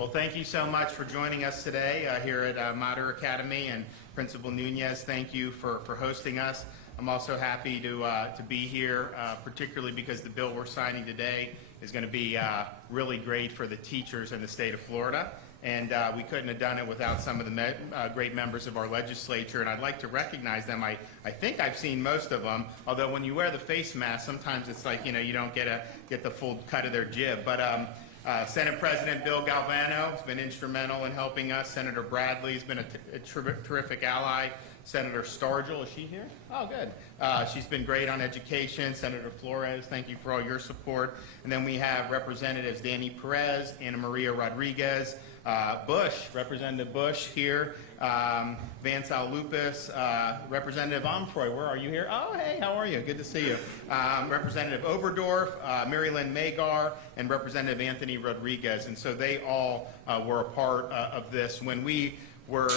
Well, thank you so much for joining us today here at Mater Academy, and Principal Nunez, thank you for hosting us. I'm also happy to be here, particularly because the bill we're signing today is going to be really great for the teachers in the state of Florida. And we couldn't have done it without some of the great members of our legislature, and I'd like to recognize them. I think I've seen most of them, although when you wear the face mask, sometimes it's like, you don't get the full cut of their jib. But Senate President Bill Galvano has been instrumental in helping us. Senator Bradley has been a terrific ally. Senator Stargell, is she here? Oh, good. She's been great on education. Senator Flores, thank you for all your support. And then we have Representatives Danny Perez, Ana Maria Rodriguez, Bush, Representative Bush here, Vance Al Lupus, Representative Omfroy, where are you here? Oh, hey, how are you? Good to see you. Representative Oberdorf, Mary Lynn Magar, and Representative Anthony Rodriguez. And so they all were a part of this. When we were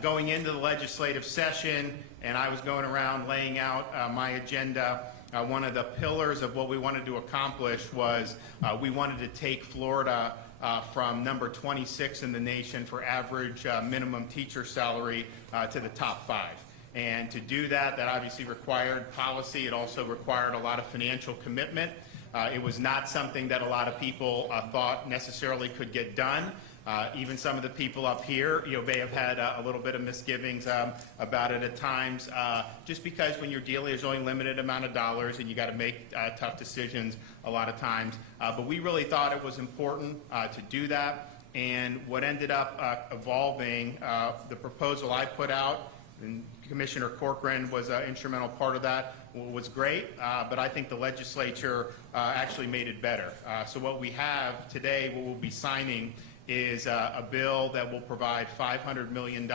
going into the legislative session and I was going around laying out my agenda, one of the pillars of what we wanted to accomplish was we wanted to take Florida from number 26 in the nation for average minimum teacher salary to the top 5. And to do that, that obviously required policy. It also required a lot of financial commitment. It was not something that a lot of people thought necessarily could get done. Even some of the people up here, may have had a little bit of misgivings about it at times, just because when you're dealing, there's only a limited amount of dollars and you got to make tough decisions a lot of times. But we really thought it was important to do that. And what ended up evolving, the proposal I put out, and Commissioner Corcoran was an instrumental part of that, was great, but I think the legislature actually made it better. So what we have today, what we'll be signing, is a bill that will provide $500 million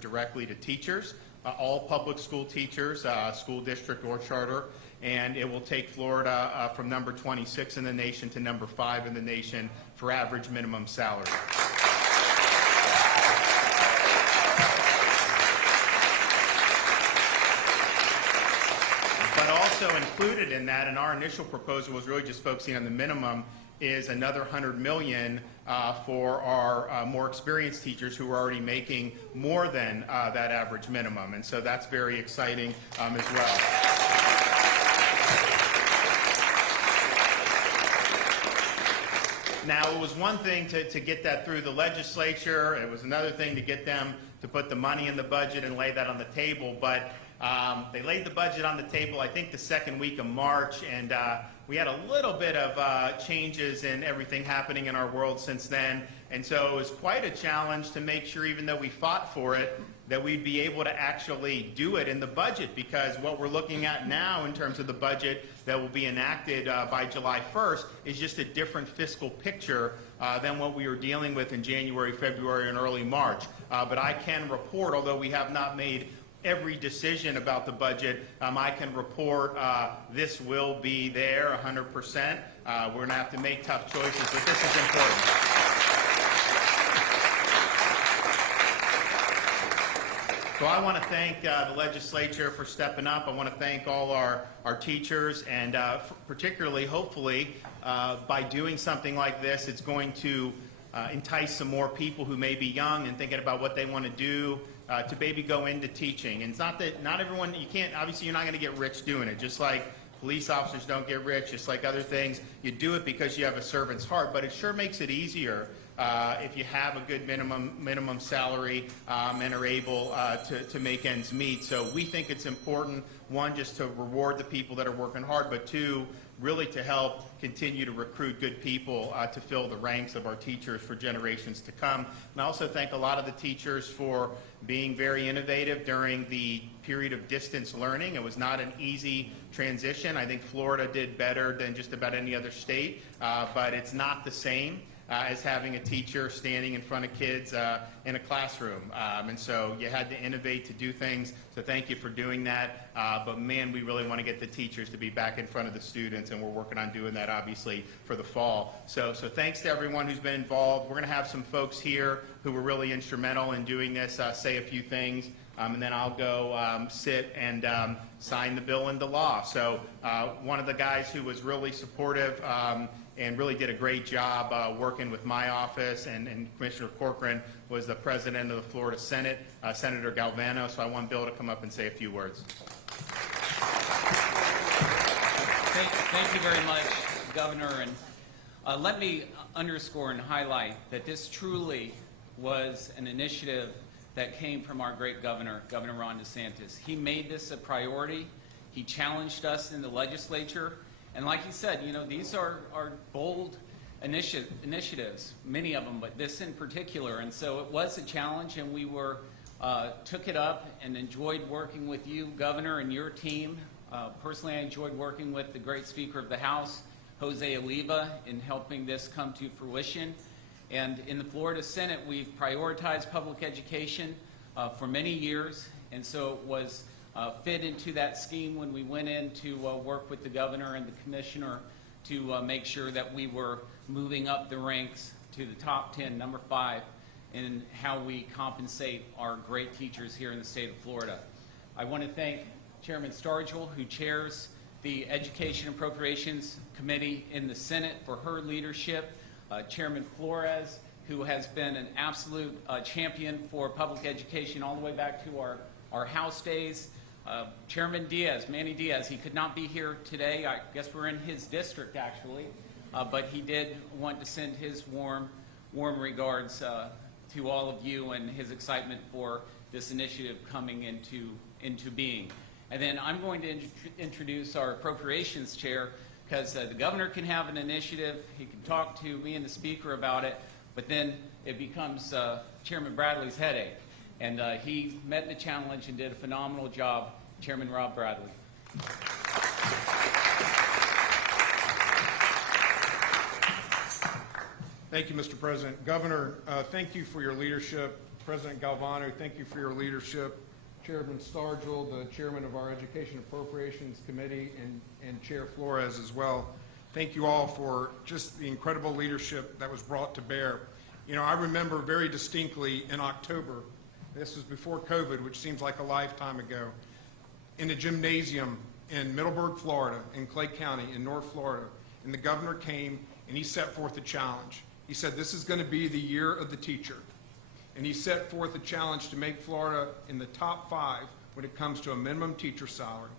directly to teachers, all public school teachers, school district or charter, and it will take Florida from number 26 in the nation to number 5 in the nation for average minimum salary. But also included in that, and our initial proposal was really just focusing on the minimum, is another $100 million for our more experienced teachers who are already making more than that average minimum. And so that's very exciting as well. Now, it was one thing to get that through the legislature. It was another thing to get them to put the money in the budget and lay that on the table. But they laid the budget on the table, I think, the second week of March, and we had a little bit of changes in everything happening in our world since then. And so it was quite a challenge to make sure, even though we fought for it, that we'd be able to actually do it in the budget, because what we're looking at now in terms of the budget that will be enacted by July 1st is just a different fiscal picture than what we were dealing with in January, February, and early March. But I can report, although we have not made every decision about the budget, I can report this will be there 100%. We're going to have to make tough choices, but this is important. So I want to thank the legislature for stepping up. I want to thank all our teachers, and particularly, hopefully, by doing something like this, it's going to entice some more people who may be young and thinking about what they want to do to maybe go into teaching. And it's not that not everyone, obviously you're not going to get rich doing it, just like police officers don't get rich, just like other things. You do it because you have a servant's heart, but it sure makes it easier if you have a good minimum salary and are able to make ends meet. So we think it's important, one, just to reward the people that are working hard, but two, really to help continue to recruit good people to fill the ranks of our teachers for generations to come. And I also thank a lot of the teachers for being very innovative during the period of distance learning. It was not an easy transition. I think Florida did better than just about any other state, but it's not the same as having a teacher standing in front of kids in a classroom. And so you had to innovate to do things, so thank you for doing that. But man, we really want to get the teachers to be back in front of the students, and we're working on doing that obviously for the fall. So thanks to everyone who's been involved. We're going to have some folks here who were really instrumental in doing this say a few things, and then I'll go sit and sign the bill into law. So one of the guys who was really supportive and really did a great job working with my office, and Commissioner Corcoran was the president of the Florida Senate, Senator Galvano. So I want Bill to come up and say a few words. Thank you very much, Governor. And let me underscore and highlight that this truly was an initiative that came from our great governor, Governor Ron DeSantis. He made this a priority. He challenged us in the legislature. And like he said, you know, these are bold initiatives, many of them, but this in particular. And so it was a challenge, and we took it up and enjoyed working with you, Governor, and your team. Personally, I enjoyed working with the great Speaker of the House, Jose Oliva, in helping this come to fruition. And in the Florida Senate, we've prioritized public education for many years, and so it was fit into that scheme when we went in to work with the governor and the commissioner to make sure that we were moving up the ranks to the top 10, number 5, in how we compensate our great teachers here in the state of Florida. I want to thank Chairman Stargel, who chairs the Education Appropriations Committee in the Senate, for her leadership. Chairman Flores, who has been an absolute champion for public education all the way back to our House days. Chairman Diaz, Manny Diaz, he could not be here today. I guess we're in his district, actually, but he did want to send his warm regards to all of you and his excitement for this initiative coming into being. And then I'm going to introduce our Appropriations Chair, because the governor can have an initiative, he can talk to me and the speaker about it, but then it becomes Chairman Bradley's headache. And he met the challenge and did a phenomenal job. Chairman Rob Bradley. Thank you, Mr. President. Governor, thank you for your leadership. President Galvano, thank you for your leadership. Chairman Stargel, the chairman of our Education Appropriations Committee, and Chair Flores as well. Thank you all for just the incredible leadership that was brought to bear. You know, I remember very distinctly in October, this was before COVID, which seems like a lifetime ago, in the gymnasium in Middleburg, Florida, in Clay County, in North Florida, and the governor came and he set forth a challenge. He said, this is going to be the year of the teacher. And he set forth a challenge to make Florida in the top 5 when it comes to a minimum teacher salary.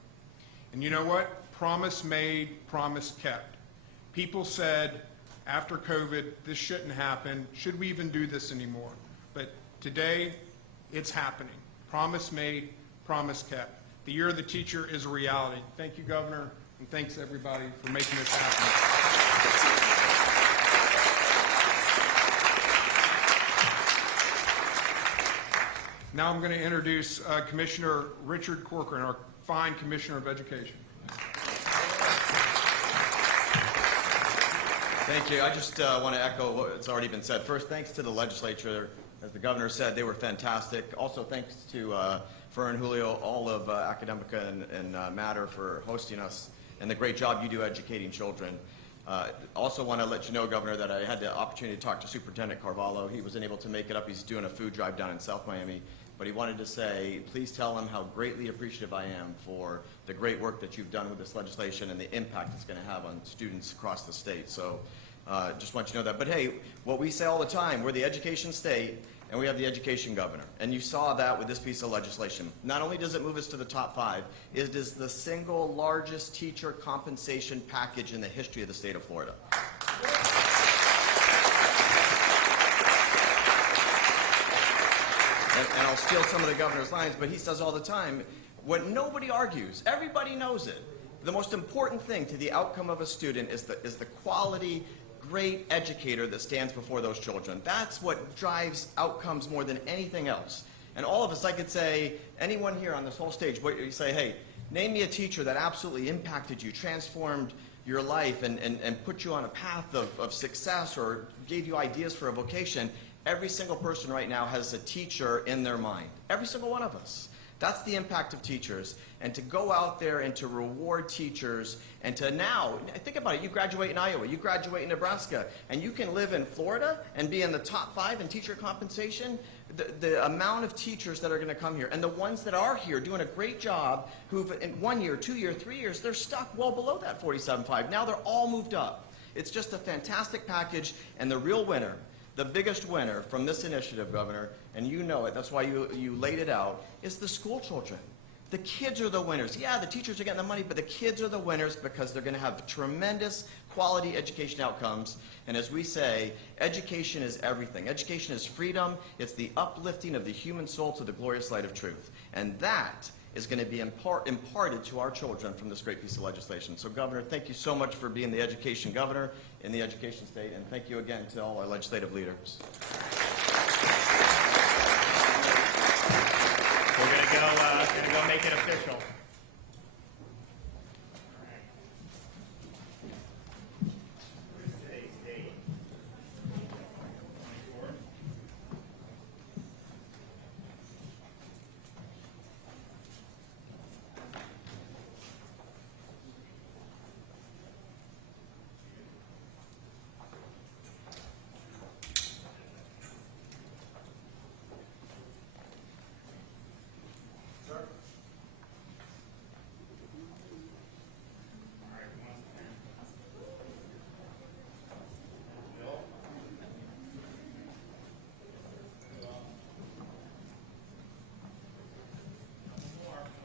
And you know what? Promise made, promise kept. People said after COVID, this shouldn't happen. Should we even do this anymore? But today, it's happening. Promise made, promise kept. The year of the teacher is a reality. Thank you, Governor, and thanks everybody for making this happen. Now I'm going to introduce Commissioner Richard Corcoran, our fine Commissioner of Education. Thank you. I just want to echo what's already been said. First, thanks to the legislature. As the governor said, they were fantastic. Also, thanks to Fern, Julio, all of Academica and Matter for hosting us, and the great job you do educating children. Also want to let you know, Governor, that I had the opportunity to talk to Superintendent Carvalho. He wasn't able to make it up. He's doing a food drive down in South Miami. But he wanted to say, please tell him how greatly appreciative I am for the great work that you've done with this legislation and the impact it's going to have on students across the state. So just want you to know that. But hey, what we say all the time, we're the education state and we have the education governor. And you saw that with this piece of legislation. Not only does it move us to the top 5, it is the single largest teacher compensation package in the history of the state of Florida. And I'll steal some of the governor's lines, but he says all the time, what nobody argues, everybody knows it. The most important thing to the outcome of a student is the quality, great educator that stands before those children. That's what drives outcomes more than anything else. And all of us, I could say, anyone here on this whole stage, you say, hey, name me a teacher that absolutely impacted you, transformed your life, and put you on a path of success or gave you ideas for a vocation. Every single person right now has a teacher in their mind. Every single one of us. That's the impact of teachers. And to go out there and to reward teachers and to now, think about it, you graduate in Iowa, you graduate in Nebraska, and you can live in Florida and be in the top 5 in teacher compensation. The amount of teachers that are going to come here, and the ones that are here doing a great job, who've in 1 year, 2 years, 3 years, they're stuck well below that 47.5. Now they're all moved up. It's just a fantastic package, and the real winner, the biggest winner from this initiative, Governor, and you know it, that's why you laid it out, is the school children. The kids are the winners. Yeah, the teachers are getting the money, but the kids are the winners because they're going to have tremendous quality education outcomes. And as we say, education is everything. Education is freedom. It's the uplifting of the human soul to the glorious light of truth. And that is going to be imparted to our children from this great piece of legislation. So, Governor, thank you so much for being the education governor in the education state, and thank you again to all our legislative leaders. We're gonna go make it official. Today's date. 24.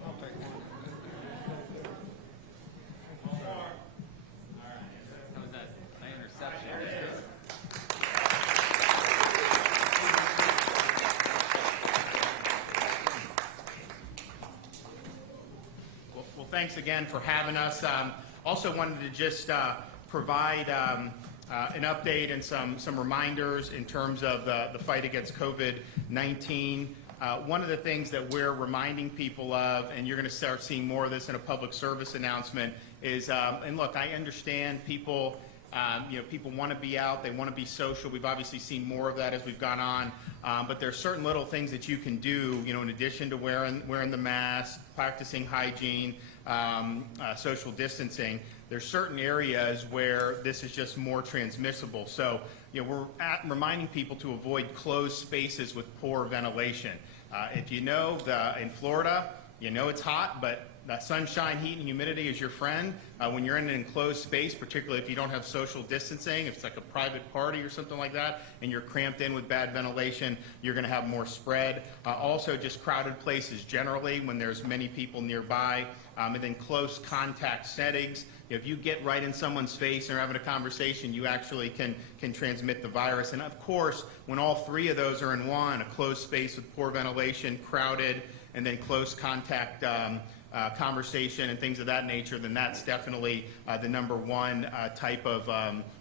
I'll take one. How was that? My interception. Well, thanks again for having us. Also wanted to just provide an update and some reminders in terms of the fight against COVID-19. One of the things that we're reminding people of, and you're going to start seeing more of this in a public service announcement, is, and look, I understand people, people want to be out, they want to be social. We've obviously seen more of that as we've gone on, but there's certain little things that you can do, in addition to wearing the mask, practicing hygiene, social distancing. There's certain areas where this is just more transmissible. So, we're reminding people to avoid closed spaces with poor ventilation. If you know, in Florida, it's hot, but the sunshine, heat, and humidity is your friend. When you're in an enclosed space, particularly if you don't have social distancing, if it's like a private party or something like that, and you're cramped in with bad ventilation, you're going to have more spread. Also, just crowded places generally when there's many people nearby, and then close contact settings. If you get right in someone's face and are having a conversation, you actually can transmit the virus. And of course, when all three of those are in one, a closed space with poor ventilation, crowded, and then close contact conversation and things of that nature, then that's definitely the number one type of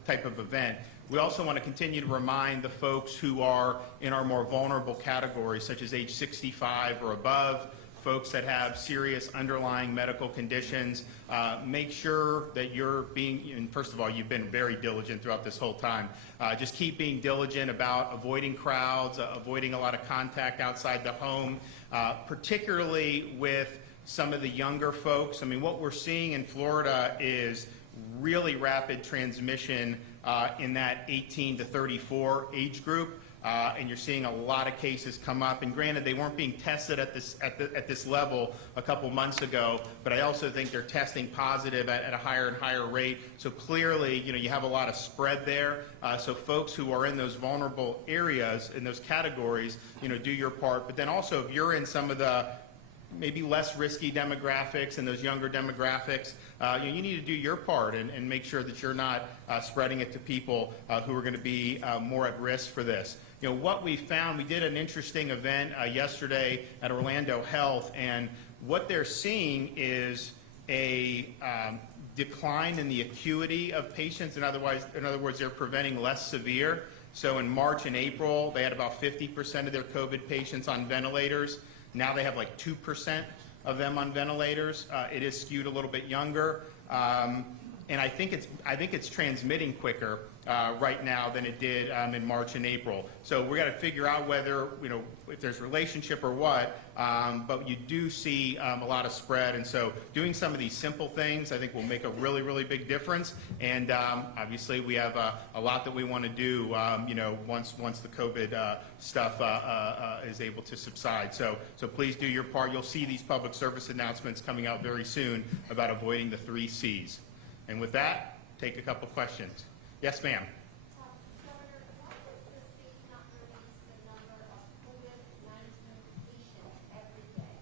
event. We also want to continue to remind the folks who are in our more vulnerable categories, such as age 65 or above, folks that have serious underlying medical conditions. Make sure that you're and first of all, you've been very diligent throughout this whole time. Just keep being diligent about avoiding crowds, avoiding a lot of contact outside the home, particularly with some of the younger folks. I mean, what we're seeing in Florida is really rapid transmission in that 18 to 34 age group. And you're seeing a lot of cases come up. And granted, they weren't being tested at this level a couple months ago, but I also think they're testing positive at a higher and higher rate. So clearly, you have a lot of spread there. So folks who are in those vulnerable areas, in those categories, do your part. But then also, if you're in some of the maybe less risky demographics and those younger demographics, you need to do your part and make sure that you're not spreading it to people who are going to be more at risk for this. What we found, we did an interesting event yesterday at Orlando Health, and what they're seeing is a decline in the acuity of patients. In other words, they're preventing less severe. So in March and April, they had about 50% of their COVID patients on ventilators. Now they have like 2% of them on ventilators. It is skewed a little bit younger, and I think it's transmitting quicker right now than it did in March and April. So we got to figure out whether if there's relationship or what. But you do see a lot of spread, and so doing some of these simple things I think will make a really, really big difference. And obviously we have a lot that we want to do once the COVID stuff is able to subside. So please do your part. You'll see these public service announcements coming out very soon about avoiding the 3 C's. And with that, take a couple questions. Yes, ma'am. Governor, why is the state not release the number of COVID-19 patients every day?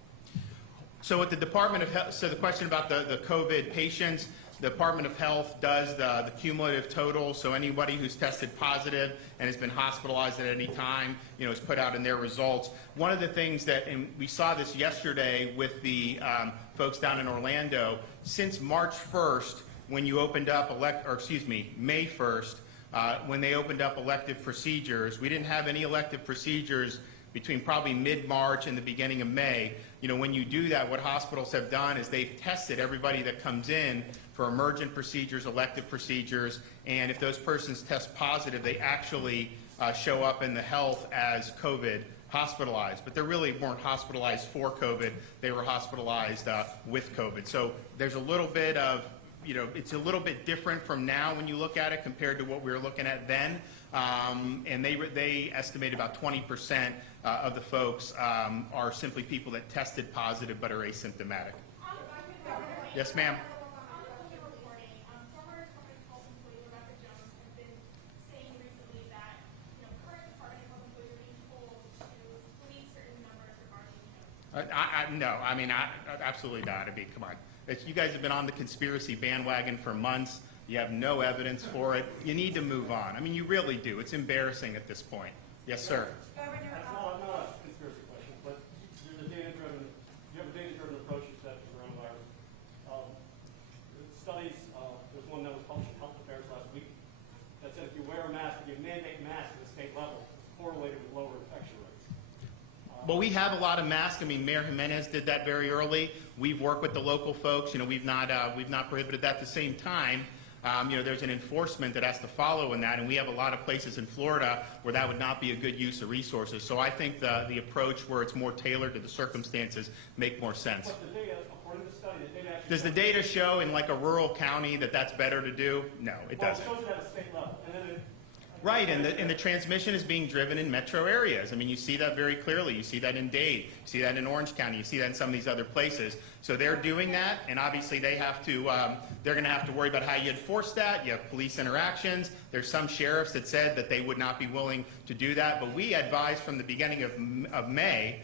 So at the Department of Health, so the question about the COVID patients, the Department of Health does the cumulative total, so anybody who's tested positive and has been hospitalized at any time, is put out in their results. One of the things that, and we saw this yesterday with the folks down in Orlando, since March 1st, when you opened up, May 1st, when they opened up elective procedures, we didn't have any elective procedures between probably mid-March and the beginning of May. When you do that, what hospitals have done is they've tested everybody that comes in for emergent procedures, elective procedures, and if those persons test positive, they actually show up in the health as COVID hospitalized. But they really weren't hospitalized for COVID, they were hospitalized with COVID. So there's a little bit of, it's a little bit different from now when you look at it compared to what we were looking at then. And they estimate about 20% of the folks are simply people that tested positive but are asymptomatic. Yes, ma'am. No, I mean, absolutely not. I mean, come on. You guys have been on the conspiracy bandwagon for months. You have no evidence for it. You need to move on. I mean, you really do. It's embarrassing at this point. Yes, sir. That's not a conspiracy question, but you have a data-driven approach you said to coronavirus. Studies, there's one that was published in Health Affairs last week that said if you wear a mask, if you mandate masks at the state level, it's correlated with lower infection rates. Well, we have a lot of masks. I mean, Mayor Jimenez did that very early. We've worked with the local folks. We've not prohibited that. At the same time, there's an enforcement that has to follow in that, and we have a lot of places in Florida where that would not be a good use of resources. So I think the approach where it's more tailored to the circumstances make more sense. But the data, according to the study, the data actually Does the data show in like a rural county that that's better to do? No, it doesn't. Well, it shows it at a state level. And then Right, and the transmission is being driven in metro areas. I mean, you see that very clearly. You see that in Dade. You see that in Orange County. You see that in some of these other places. So they're doing that, and obviously they have to, they're going to have to worry about how you enforce that. You have police interactions. There's some sheriffs that said that they would not be willing to do that. But we advised from the beginning of May,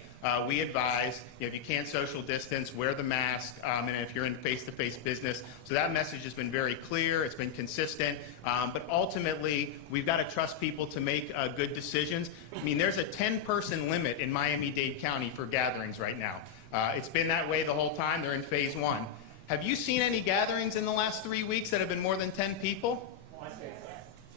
we advise, if you can't social distance, wear the mask, and if you're in face-to-face business. So that message has been very clear. It's been consistent. But ultimately, we've got to trust people to make good decisions. I mean, there's a 10-person limit in Miami-Dade County for gatherings right now. It's been that way the whole time. They're in phase 1. Have you seen any gatherings in the last 3 weeks that have been more than 10 people?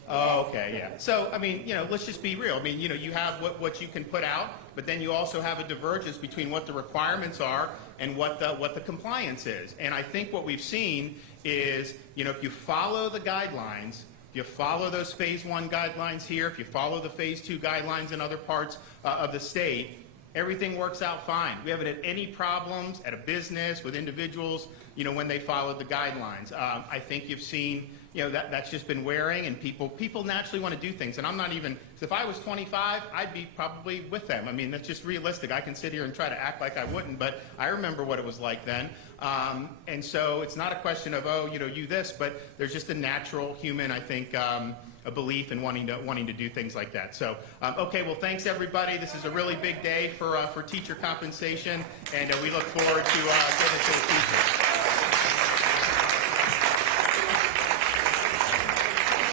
Oh, okay, yeah. So, I mean, let's just be real. I mean, you have what you can put out, but then you also have a divergence between what the requirements are and what the compliance is. And I think what we've seen is, if you follow the guidelines, if you follow those phase 1 guidelines here, if you follow the phase 2 guidelines in other parts of the state, everything works out fine. We haven't had any problems at a business with individuals, when they followed the guidelines. I think you've seen, that's just been wearing, and people naturally want to do things. And I'm not even, if I was 25, I'd be probably with them. I mean, that's just realistic. I can sit here and try to act like I wouldn't, but I remember what it was like then. And so it's not a question of, you this, but there's just a natural human, I think, a belief in wanting to do things like that. So, okay, well, thanks everybody. This is a really big day for teacher compensation, and we look forward to getting to the future.